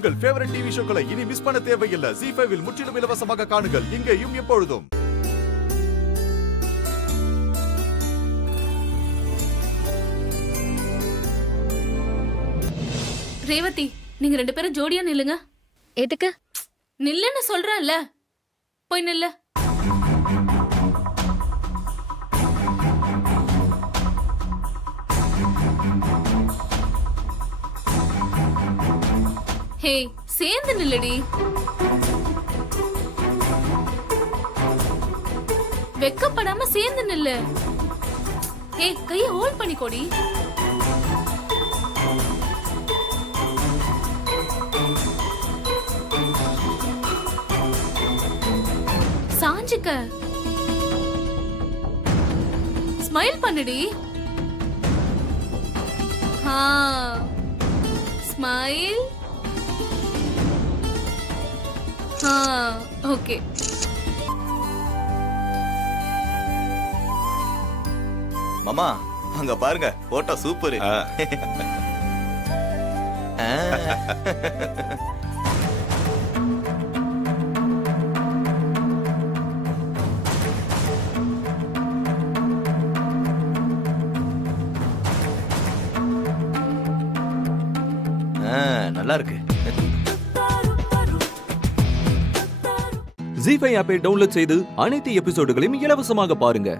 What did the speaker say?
உங்கள் favourite TV ஷோக்களை இனி miss பண்ண தேவையில்லை. ZEE5 இல் முற்றிலும் இலவசமாக காணுங்கள். இங்கேயும் எப்பொழுதும். ரேவதி, நீங்க 2 பேரும் ஜோடியா நில்லுங்க. எதுக்கு? நில்லுன்னு சொல்றேன்ல, போய் நில்லு. ஹே, சேர்ந்து நில்லுடி. வெக்கப்படாம சேர்ந்து நில்லு. ஹே, கைய ஹோல்ட் பண்ணிக்கோடி. சாஞ்சுக்க. ஸ்மைல் பண்ணுடி. ஸ்மைல். ஓகே. மாமா அங்க பாருங்க, போட்டோ சூப்பர். நல்லா இருக்கு. ZEE5 ஆப்பை டவுன்லோட் செய்து அனைத்து எபிசோடுகளையும் இலவசமாக பாருங்க.